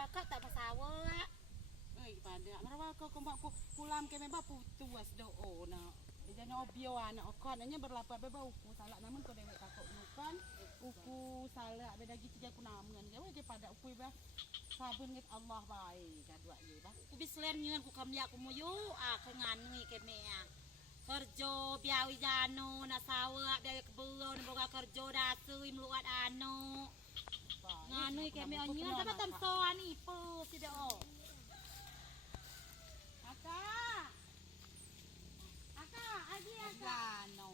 bakak tak masawa. Pada marawa ko kumbak pulam ke memang putuas doo na. Jadi obio anak okon nya berlapa beba uku salak namun ko dewek kakok nukan uku salak beda gitu ja ku namun ya we pada uku ba sabun nget Allah bae kadua ye ba. Ku bislen nyeun ku kamya ku muyu kenganui ke mea. Kerja biawi jano na sawa biawi kebun boga kerja daseuy mluat anu. Nganui ke mea nyeun sama tam soan ipu tidak oh. Jano.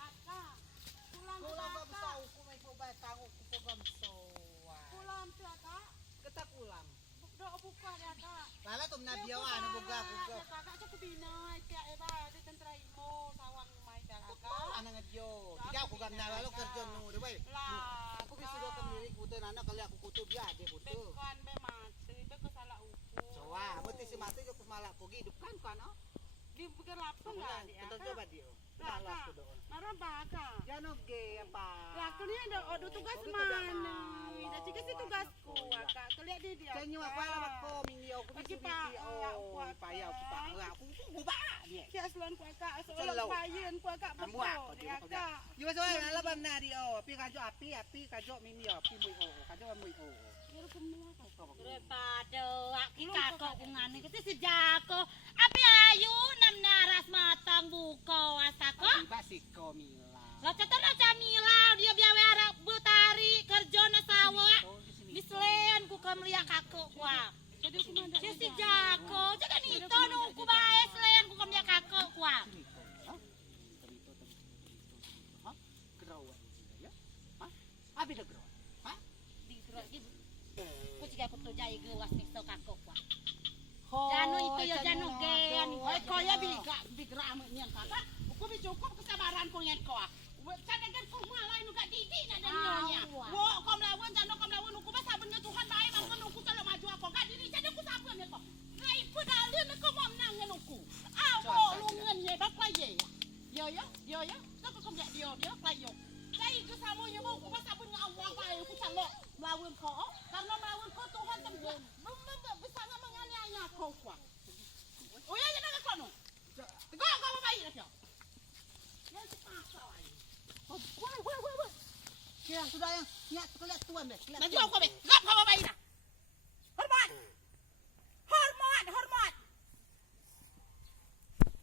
Aka, pulang besar uku mai po ba tangu ku po bamsoa. pulang tu aka. Ketak ulam. Dok buka dia aka. Lala tum na biawa anu boga boga. Kakak cak kubinai kaya eba di tentrai mo sawang mai dah aka. Ana ngadio. Tiga aku gamna lalu kerja nu de bae. Lah, Aku bisa do kemiri kutu nana kali aku kutu biar dia kutu. Bekan be mati, be ko salah uku. Coba, berarti si mati aku malah pergi hidup kan oh. Di bukan lapang lah dia. Kita coba dia. Malah aku doon. Marah baka. Jano ge apa? Lah kalian ada odo tugas mana? Dah cika si tugasku aka. Kalian dia. Kanyo apa lawat ko mingyo ko Pagi bisa pak, oh payah aku pak aku ba dia. Kia selon ku aka, seolah payen ku aka Kamu betul. aku dia aka. Yo so ala bam na di oh, pi kajo api kajo mingyo pi mui oh, kajo mui oh. Daripada aki kakak ngene kete sejako. Api ayu nam naras matang buko asako. Basiko mila. Lah catana Camila dia biawe arek butari kerjona sawa. Bislen ku kamlia kakak kuah. Si jako, jangan itu nu ku bae selain ku kamlia kakak kuah. Gerawan ya. Hah? Abi dah gerawan. Hah? Di gerak gitu. Ku ciga ku tujai gewas miso kakak kuah. Janu itu ya janu gen. Hoi koya bigra nyen kakak. Ku bi cukup kesabaran ku nyen ko. Cadangan ku malai nu gak didik na nyonya. Wo kom lawan jano kom lawan ku ba sabunnya Tuhan bae mangkon ku telo maju aku gak didik jadi ku sabun ne ko. Ngai pedalin ko mom nang nuku. Awo lungan ye bak laye. Yo. Tak ko gak dia layo. Kai ke samunya mau ku ba sabun Allah bae ku calo lawan ko. Karena melawan ko Tuhan tempat. Bisa menganiaya kau kuat. Oh ya jangan kau no. Kau apa bayi dah? Yang sepasau aja. Wah. Kira sudah yang niat kelihatan tuan deh. Nanti aku be. Gap kau apa bayi dah? Hormat.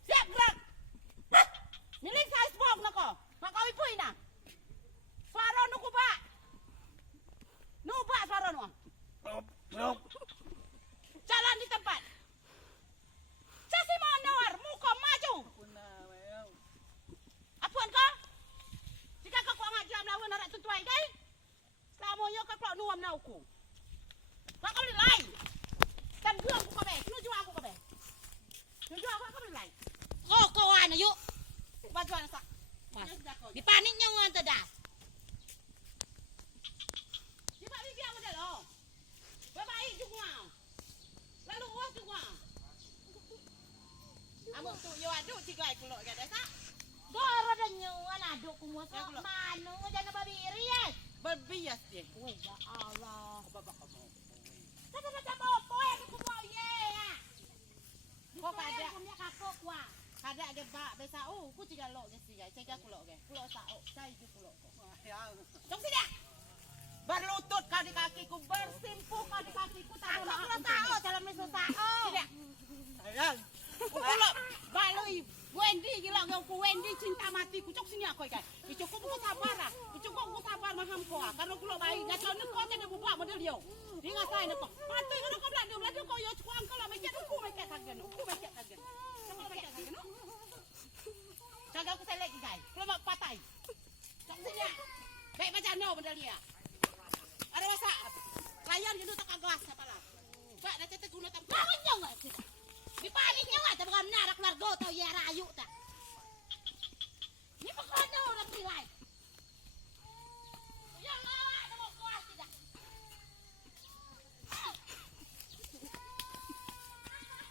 Siap gerak. Milik saya sebok nak kau. Nak kau ibu ina. Faro nuku ba. Nuba faro nu. Jalan di tempat. Casi monor, muka maju. Apuan kau? Jika kau ngaji amlawan nak tentuai kai? Selamanya kau nuam nauku. Kau nilai. Dan gua aku kabe, nuju aku kabe. Nuju aku kau nilai. Oh kawan yuk. Bajuan sak. Dipaniknya ngan dah. Di pak bibi aku dah lo. Baik juga. Lalu uas juga. Amuk tu yo aduk tiga kilo ke desa. Goro dan nyuan aduk ku mo sok manu jangan babiri ya. Berbias dia. Weh ya Allah. Babak kamu. Kata macam apa ya ku mo ye ya. Kok kada? Punya kakak kuah. Kada ke bak besa ku tiga lo ke tiga. Tiga kilo ke. Kilo sak sai tu kilo. Ya. Jom sini. Berlutut kaki kakiku bersimpuh kaki kakiku tak Aku kurang tahu dalam mesu sao. Tidak. Sayang. Kulo baloi Wendy gila ku Wendy cinta matiku cok sini aku kan. Cukup ku sabar ah. Cukup ku sabar maham ko ah. Karena kulo bayi gatal ne ko tene buba model yo. Di ngasai ne ko. Mati ngono ko bladu ko yo cuang ko la meket ku meket kagen. Ku meket kagen. Sama meket kagen. Jaga ku selek guys. Kulo mak patai. Cok sini. Baik macam no model dia. Ada masa layar gitu tak kagas apa lah. Pak dah tetek guna tak. Kawan nyo nga sila. Dipanik nyo nga tabang narak largot